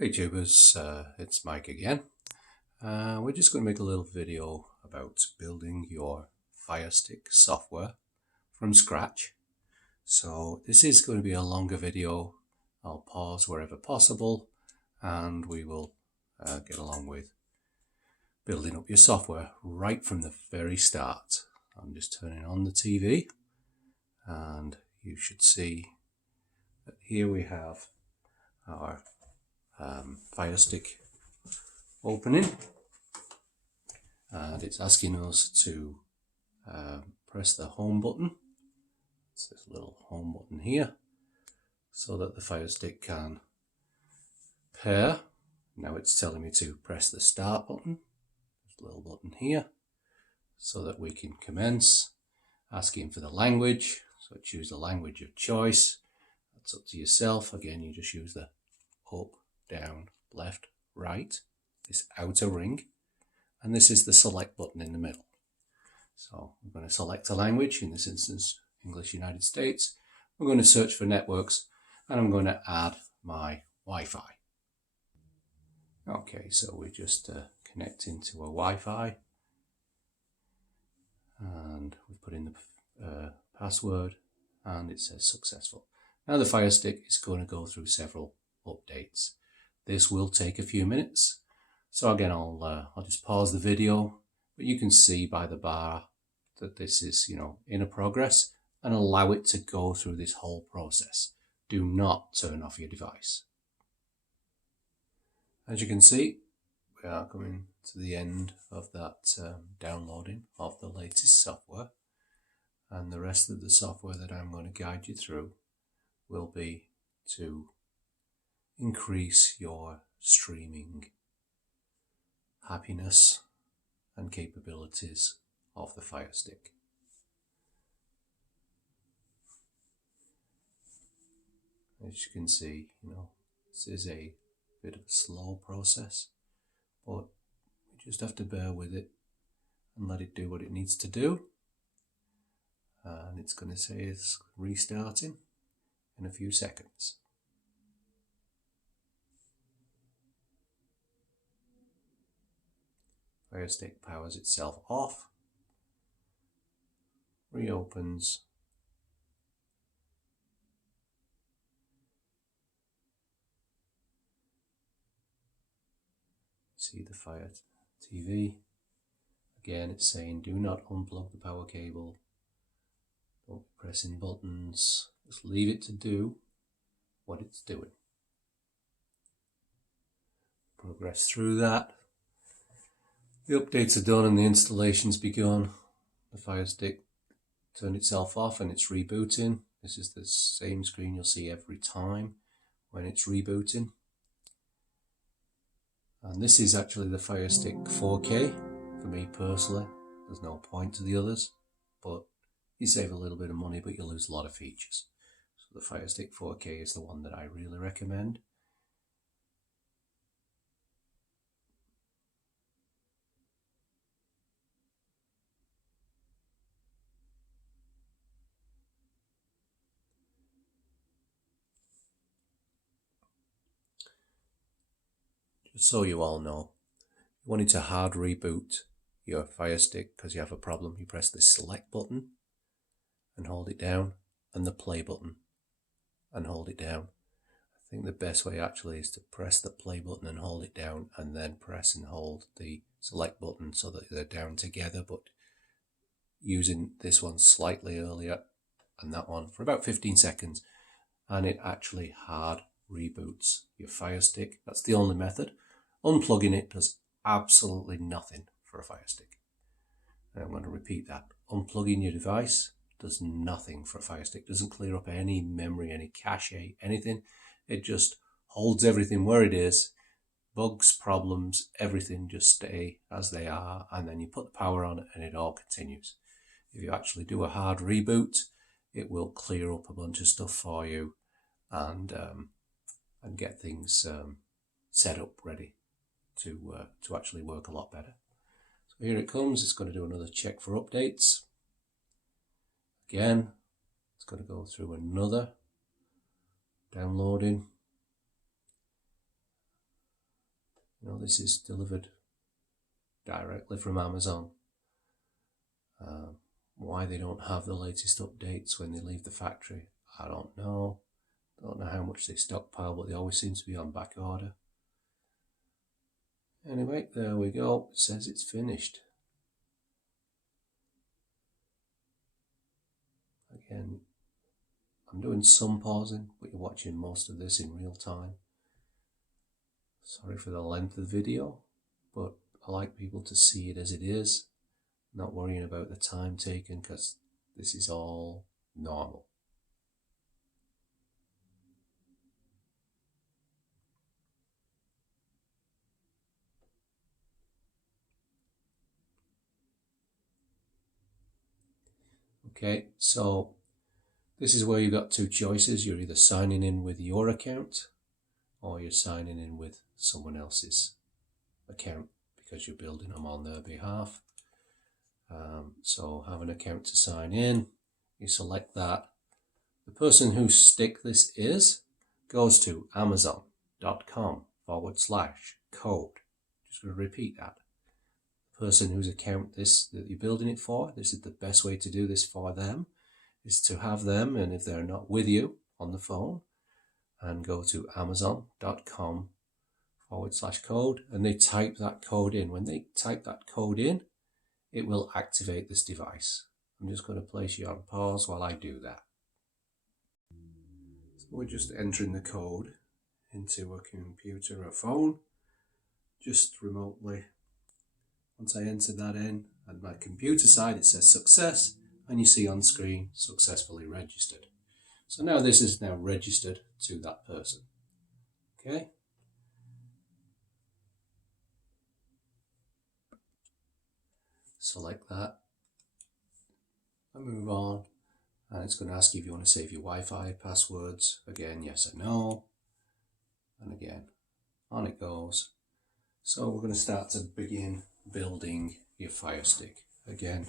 Hey tubers, it's Mike again. We're just going to make a little video about building your Firestick software from scratch. So this is going to be a longer video. I'll pause wherever possible and we will get along with building up your software right from the very start. I'm just turning on the TV and you should see that here we have our Firestick opening, and it's asking us to press the home button. It's this little home button here so that the Firestick can pair. Now it's telling me to press the start button, this little button here, so that we can commence. Asking for the language, so choose the language of choice. That's up to yourself. Again, you just use the up, down, left, right, this outer ring, and this is the select button in the middle. So I'm going to select a language, in this instance English United States. We're going to search for networks and I'm going to add my Wi-Fi. Okay, so we just connect into a Wi-Fi and we put in the password and it says successful. Now the Firestick is going to go through several updates. This will take a few minutes. So again, I'll just pause the video, but you can see by the bar that this is, in a progress, and allow it to go through this whole process. Do not turn off your device. As you can see, we are coming to the end of that downloading of the latest software, and the rest of the software that I'm going to guide you through will be to increase your streaming happiness and capabilities of the Firestick. As you can see, this is a bit of a slow process, but we just have to bear with it and let it do what it needs to do. And it's going to say it's restarting in a few seconds. Firestick powers itself off, reopens, see the Fire TV. Again, it's saying do not unplug the power cable, don't be pressing buttons, just leave it to do what it's doing. Progress through that. The updates are done and the installation's begun. The Firestick turned itself off and it's rebooting. This is the same screen you'll see every time when it's rebooting. And this is actually the Firestick 4K for me personally. There's no point to the others, but you save a little bit of money, but you lose a lot of features. So the Firestick 4K is the one that I really recommend. So you all know, you wanted to hard reboot your Firestick because you have a problem, you press the select button and hold it down, and the play button and hold it down. I think the best way actually is to press the play button and hold it down, and then press and hold the select button so that they're down together, but using this one slightly earlier and that one for about 15 seconds, and it actually hard reboots your Firestick. That's the only method. Unplugging it does absolutely nothing for a Firestick. And I'm going to repeat that. Unplugging your device does nothing for a Firestick. Doesn't clear up any memory, any cache, anything. It just holds everything where it is. Bugs, problems, everything just stay as they are, and then you put the power on it and it all continues. If you actually do a hard reboot, it will clear up a bunch of stuff for you and get things set up ready to actually work a lot better. So here it comes. It's going to do another check for updates. Again, it's going to go through another downloading. You know, this is delivered directly from Amazon. Why they don't have the latest updates when they leave the factory, I don't know. Don't know how much they stockpile, but they always seem to be on back order. Anyway, there we go. It says it's finished. Again, I'm doing some pausing, but you're watching most of this in real time. Sorry for the length of the video, but I like people to see it as it is, not worrying about the time taken, because this is all normal. Okay, so this is where you've got two choices. You're either signing in with your account or you're signing in with someone else's account because you're building them on their behalf. So have an account to sign in. You select that. The person whose stick this is goes to amazon.com/code. Just going to repeat that. The person whose account that you're building it for, this is the best way to do this for them, is to have them, and if they're not with you on the phone, and go to amazon.com/code, and they type that code in. When they type that code in, it will activate this device. I'm just going to place you on pause while I do that. So we're just entering the code into a computer or phone, just remotely. Once I enter that in, on my computer side it says success, and you see on screen successfully registered. So now this is now registered to that person. Okay. Select that and move on, and it's going to ask you if you want to save your Wi-Fi passwords. Again, yes or no, and again, on it goes. So we're going to start to begin building your Firestick. Again,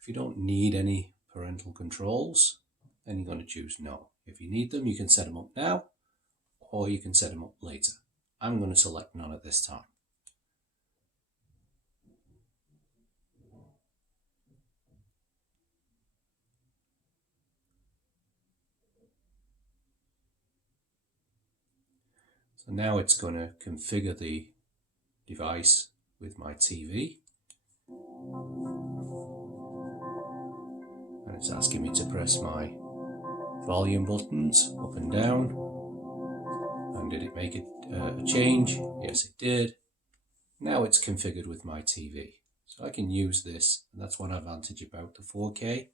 if you don't need any parental controls, then you're going to choose no. If you need them, you can set them up now, or you can set them up later. I'm going to select none at this time. So now it's going to configure the device with my TV. And it's asking me to press my volume buttons up and down. And did it make a change? Yes, it did. Now it's configured with my TV. So I can use this, and that's one advantage about the 4K,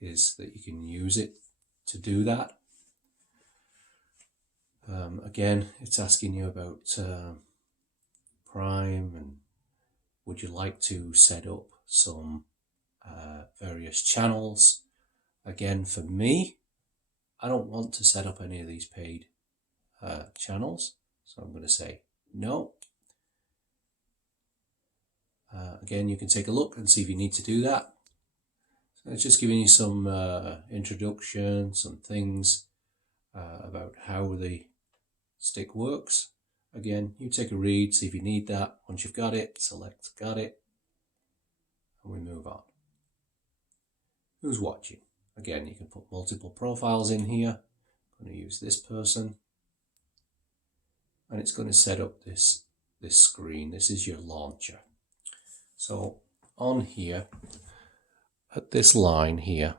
is that you can use it to do that. Again, it's asking you about Prime, and would you like to set up some various channels. Again, for me, I don't want to set up any of these paid channels, so I'm going to say no. Again, you can take a look and see if you need to do that. So it's just giving you some introduction, some things about how the stick works. Again, you take a read, see if you need that. Once you've got it, select got it, and we move on. Who's watching? Again, you can put multiple profiles in here. I'm going to use this person, and it's going to set up this screen. This is your launcher. So on here, at this line here,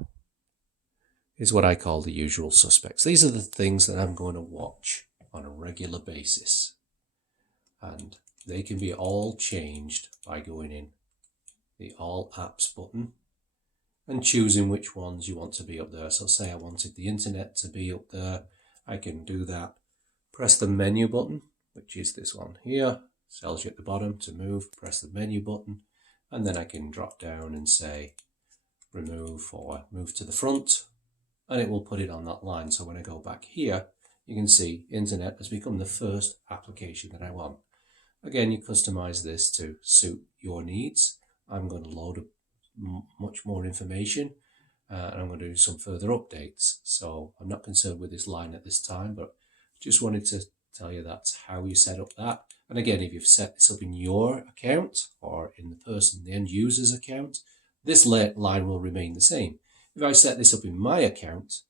is what I call the usual suspects. These are the things that I'm going to watch on a regular basis, and they can be all changed by going in the All Apps button and choosing which ones you want to be up there. So say I wanted the internet to be up there, I can do that. Press the menu button, which is this one here, tells you at the bottom to move. Press the menu button, and then I can drop down and say remove or move to the front, and it will put it on that line. So when I go back here, you can see internet has become the first application that I want. Again, you customize this to suit your needs. I'm going to load up much more information, and I'm going to do some further updates. So I'm not concerned with this line at this time, but just wanted to tell you that's how you set up that. And again, if you've set this up in your account or in the end user's account, this line will remain the same. If I set this up in my account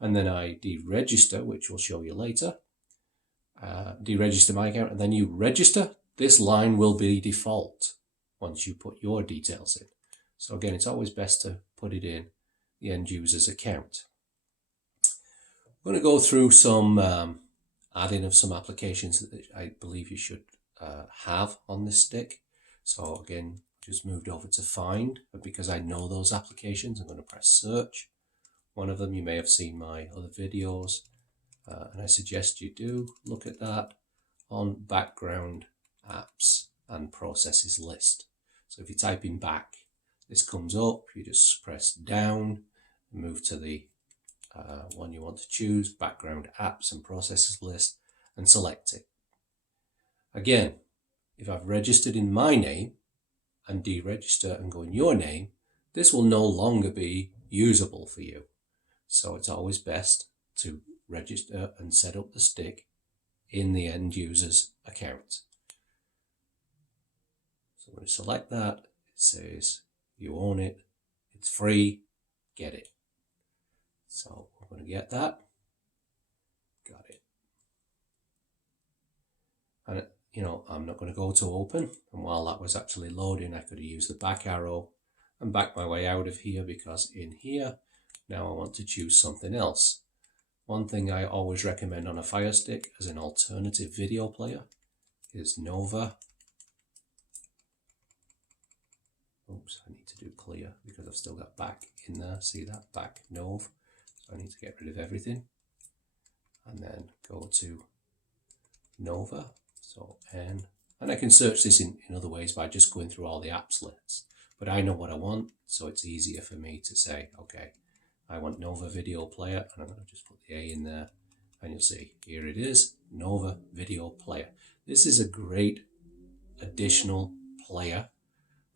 and then I deregister, which we'll show you later, deregister my account and then you register, this line will be default once you put your details in. So again, it's always best to put it in the end user's account. I'm going to go through some adding of some applications that I believe you should have on this stick. So again, just moved over to find, but because I know those applications, I'm going to press search. One of them, you may have seen my other videos, and I suggest you do look at that on background apps and processes list. So if you type in back, this comes up, you just press down, move to the one you want to choose, background apps and processes list, and select it. Again, if I've registered in my name and deregister and go in your name, this will no longer be usable for you. So it's always best to register and set up the stick in the end user's account. So when you select that, it says you own it, it's free, get it. So we're going to get that, got it. And I'm not going to go to open, and while that was actually loading, I could have used the back arrow and back my way out of here, because in here, now I want to choose something else. One thing I always recommend on a Firestick as an alternative video player is Nova. Oops, I need to do clear because I've still got back in there. See that? Back Nova. So I need to get rid of everything. And then go to Nova. So N. And I can search this in other ways by just going through all the apps lists. But I know what I want, so it's easier for me to say, okay, I want Nova Video Player, and I'm going to just put the A in there, and you'll see, here it is, Nova Video Player. This is a great additional player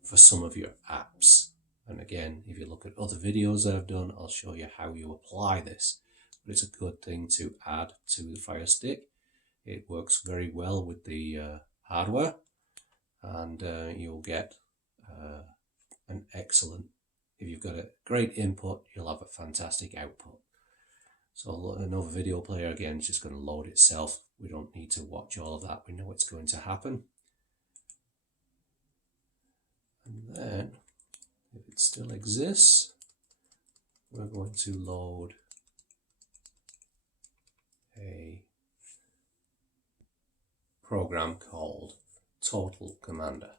for some of your apps. And again, if you look at other videos that I've done, I'll show you how you apply this. But it's a good thing to add to the Firestick. It works very well with the hardware, and you'll get an excellent, if you've got a great input, you'll have a fantastic output. So another video player, again, is just going to load itself. We don't need to watch all of that. We know what's going to happen. And then, if it still exists, we're going to load a program called Total Commander.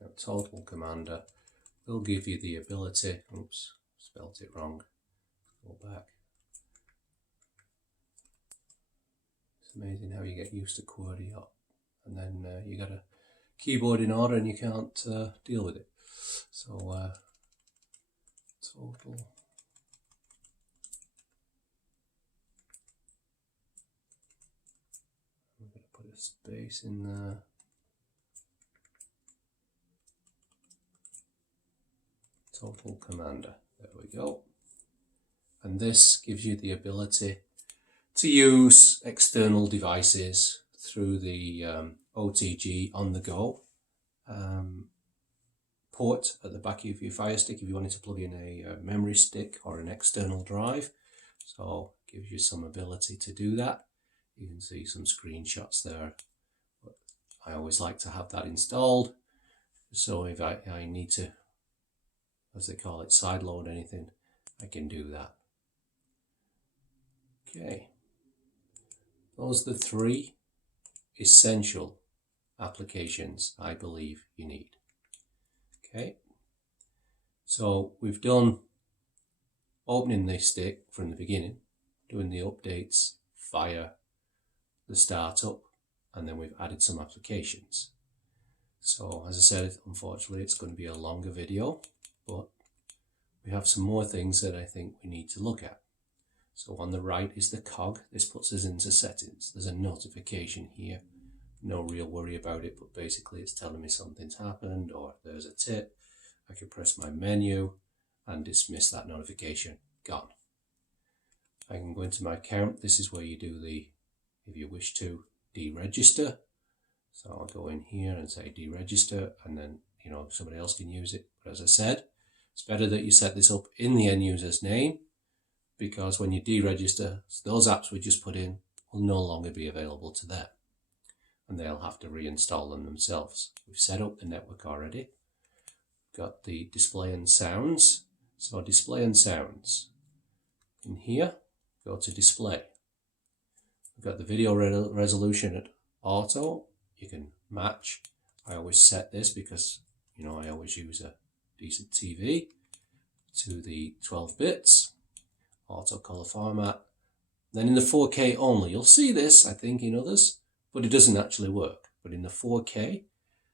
Now, Total Commander will give you the ability, oops, spelt it wrong, go back. It's amazing how you get used to QWERTY up, and then you got a keyboard in order and you can't deal with it. So, Total. I'm going to put a space in there. Total Commander, there we go. And this gives you the ability to use external devices through the OTG on the go port at the back of your Firestick if you wanted to plug in a memory stick or an external drive. So it gives you some ability to do that. You can see some screenshots there. But I always like to have that installed. So if I need to, as they call it, sideload anything, I can do that. Okay, those are the three essential applications I believe you need. Okay, so we've done opening the stick from the beginning, doing the updates via the startup, and then we've added some applications. So as I said, unfortunately it's going to be a longer video, but we have some more things that I think we need to look at. So on the right is the cog. This puts us into settings. There's a notification here. No real worry about it, but basically it's telling me something's happened or there's a tip. I can press my menu and dismiss that notification. Gone. I can go into my account. This is where you do the, if you wish to, deregister. So I'll go in here and say deregister, and then somebody else can use it. But as I said, it's better that you set this up in the end user's name, because when you deregister, those apps we just put in will no longer be available to them, and they'll have to reinstall them themselves. We've set up the network already. Got the display and sounds. So display and sounds. In here, go to display. We've got the video resolution at auto. You can match. I always set this because I always use a decent TV to the 12 bits. Auto color format. Then in the 4K only, you'll see this, I think, in others, but it doesn't actually work. But in the 4K,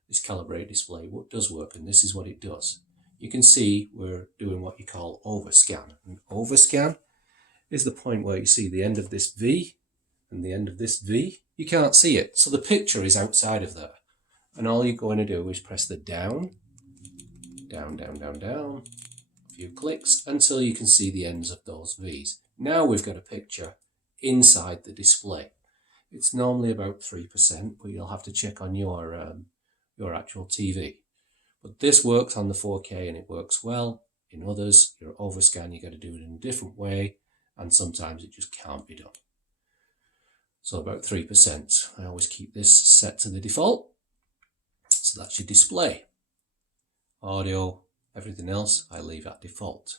this calibrate display does work, and this is what it does. You can see we're doing what you call overscan. And overscan is the point where you see the end of this V and the end of this V. You can't see it, so the picture is outside of there. And all you're going to do is press the down, down, down, down, down, a few clicks until you can see the ends of those V's. Now we've got a picture inside the display. It's normally about 3%, but you'll have to check on your actual TV. But this works on the 4K and it works well. In others, your overscan, you got to do it in a different way, and sometimes it just can't be done. So about 3%. I always keep this set to the default. So that's your display. Audio, everything else I leave at default.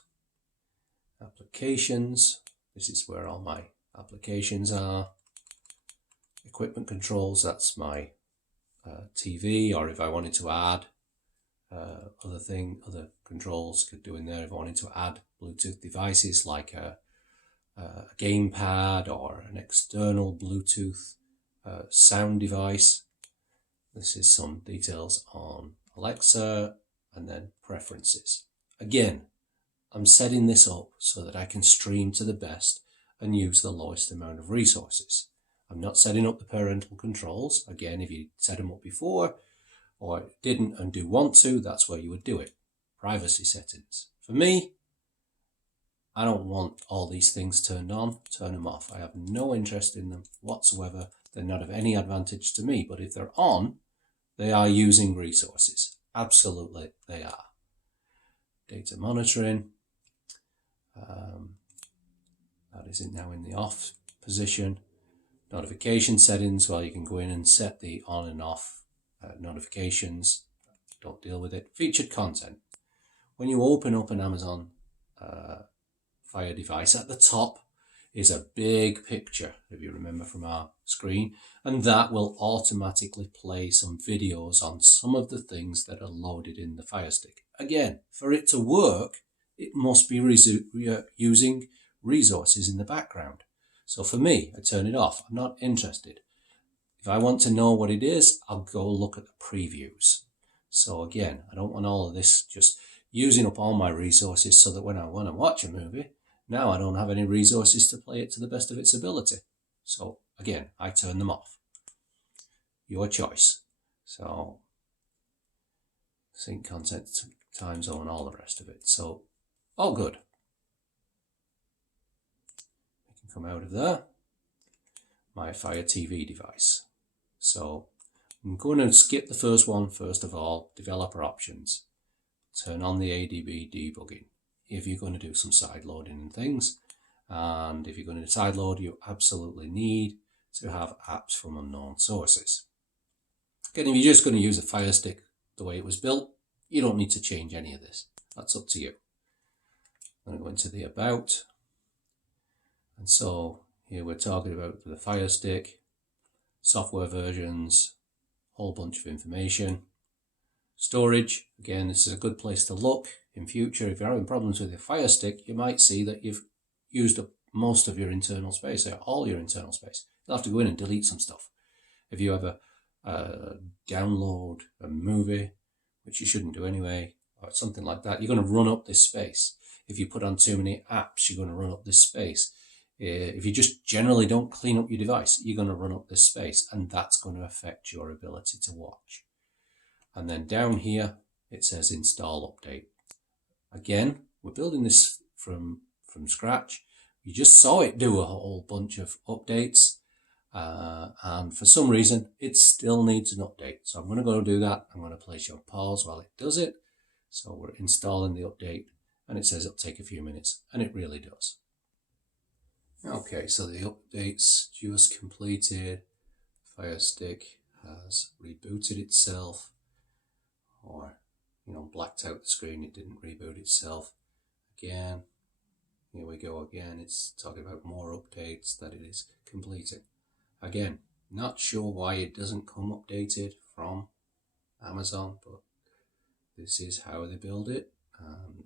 Applications, this is where all my applications are. Equipment controls, that's my TV, or if I wanted to add other controls could do in there. If I wanted to add Bluetooth devices like a gamepad or an external Bluetooth sound device. This is some details on Alexa, and then preferences. Again, I'm setting this up so that I can stream to the best and use the lowest amount of resources. I'm not setting up the parental controls. Again, if you set them up before or didn't and do want to, that's where you would do it. Privacy settings. For me, I don't want all these things turned on, turn them off. I have no interest in them whatsoever. They're not of any advantage to me, but if they're on, they are using resources. Absolutely, they are. Data monitoring. That is now in the off position. Notification settings, well, you can go in and set the on and off notifications. Don't deal with it. Featured content. When you open up an Amazon Fire device, at the top is a big picture, if you remember from our screen, and that will automatically play some videos on some of the things that are loaded in the Firestick. Again, for it to work, it must be using resources in the background. So for me, I turn it off. I'm not interested. If I want to know what it is, I'll go look at the previews. So again, I don't want all of this just using up all my resources so that when I want to watch a movie, now I don't have any resources to play it to the best of its ability. So again, I turn them off. Your choice. So sync content, time zone, all the rest of it. So all good. I can come out of there. My Fire TV device. So I'm going to skip the first one first of all, developer options. Turn on the ADB debugging if you're going to do some side loading and things. And if you're going to side load, you absolutely need to have apps from unknown sources. Again, if you're just going to use a Firestick the way it was built, you don't need to change any of this. That's up to you. I'm going to go into the about. And so here we're talking about the Firestick, software versions, whole bunch of information. Storage, again, this is a good place to look in future. If you're having problems with your Firestick, you might see that you've used up most of your internal space, or all your internal space. You'll have to go in and delete some stuff. If you ever download a movie, which you shouldn't do anyway, or something like that, you're going to run up this space. If you put on too many apps, you're going to run up this space. If you just generally don't clean up your device, you're going to run up this space, and that's going to affect your ability to watch. And then down here, it says install update. Again, we're building this from scratch. You just saw it do a whole bunch of updates. and for some reason it still needs an update. So I'm going to go do that. I'm going to place you on pause while it does it. So we're installing the update, and it says it'll take a few minutes, and it really does. Okay, so the update's just completed. Firestick has rebooted itself, or blacked out the screen. It didn't reboot itself. Again, here we go again. It's talking about more updates that it is completing. Again, not sure why it doesn't come updated from Amazon, but this is how they build it, and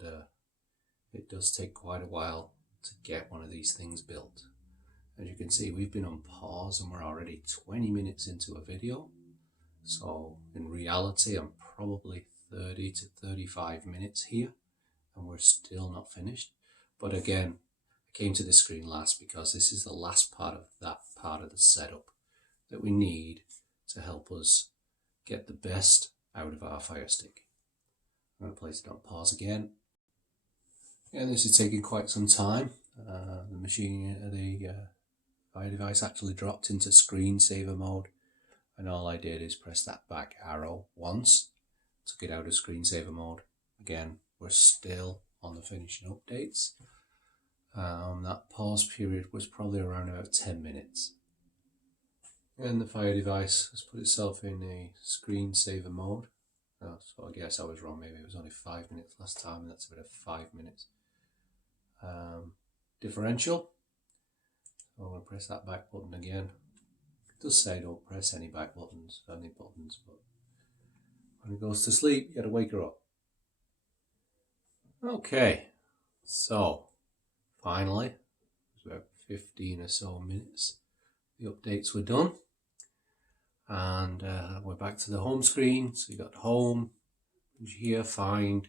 it does take quite a while to get one of these things built. As you can see, we've been on pause and we're already 20 minutes into a video. So in reality, I'm probably 30 to 35 minutes here, and we're still not finished. But again, I came to this screen last because this is the last part of that part of the setup that we need to help us get the best out of our Firestick. I'm going to place it on pause again. And this is taking quite some time. The Fire device actually dropped into screensaver mode, and all I did is press that back arrow once to get out of screensaver mode. Again, we're still on the finishing updates. That pause period was probably around about 10 minutes. And the Fire device has put itself in a screensaver mode. So I guess I was wrong, maybe it was only 5 minutes last time, and that's about 5 minutes. Differential. So I'm going to press that back button again. It does say don't press any back buttons, but when it goes to sleep, you got to wake her up. Okay, so finally, it's about 15 or so minutes. The updates were done, and we're back to the home screen. So you got home, here, find.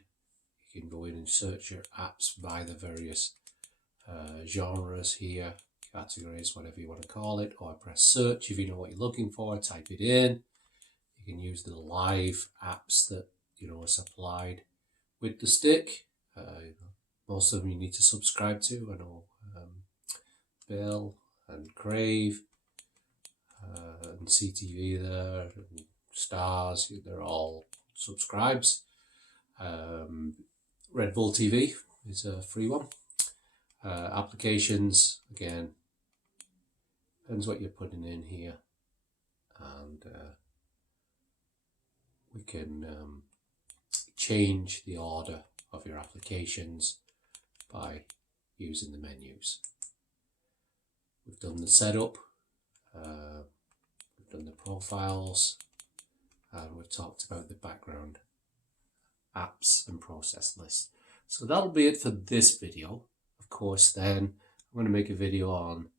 You can go in and search your apps by the various genres here, categories, whatever you want to call it, or press search if you know what you're looking for, type it in. You can use the live apps that are supplied with the stick. Most of them you need to subscribe to. I know Bill and Crave and CTV there, and Stars, they're all subscribes. Red Bull TV is a free one. Applications, again, depends what you're putting in here, and we can change the order of your applications by using the menus. We've done the setup, we've done the profiles, and we've talked about the background apps and process lists. So that'll be it for this video. Of course, then I'm going to make a video on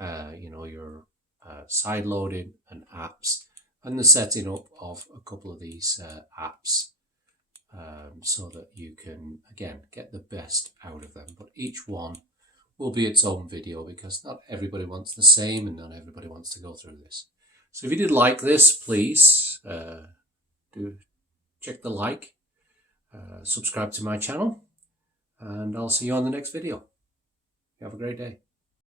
your side loading and apps, and the setting up of a couple of these apps, so that you can again get the best out of them. But each one will be its own video, because not everybody wants the same, and not everybody wants to go through this. So if you did like this, please do check the like, subscribe to my channel, and I'll see you on the next video. You have a great day.